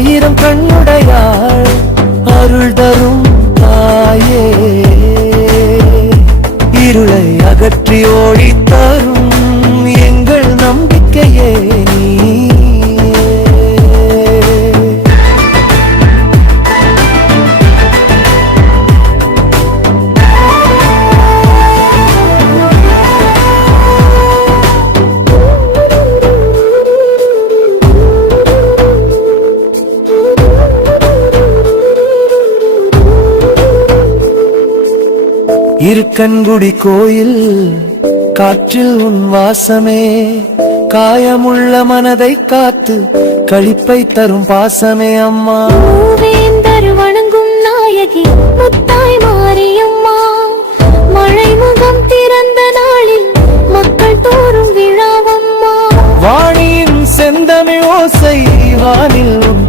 ஆயிரம் கண்ணுடையாள் அருள் தரும் தாயே, இருளை அகற்றி ஓடி தரும் எங்கள் நம்பிக்கையே நீ. இருக்கன்குடி கோயில் காற்றில் உன் வாசமே, காயமுள்ள மனதை காத்து களிப்பை தரும் பாசமே அம்மா. வேந்தர் வணங்கும் நாயகி முத்தாய் மாரியம்மா, மழை முகம் திறந்த நாளில் மக்கள் தோறும் விழாவம்மா. வாணியின் செந்தமிழ் ஓசை வானில் உன்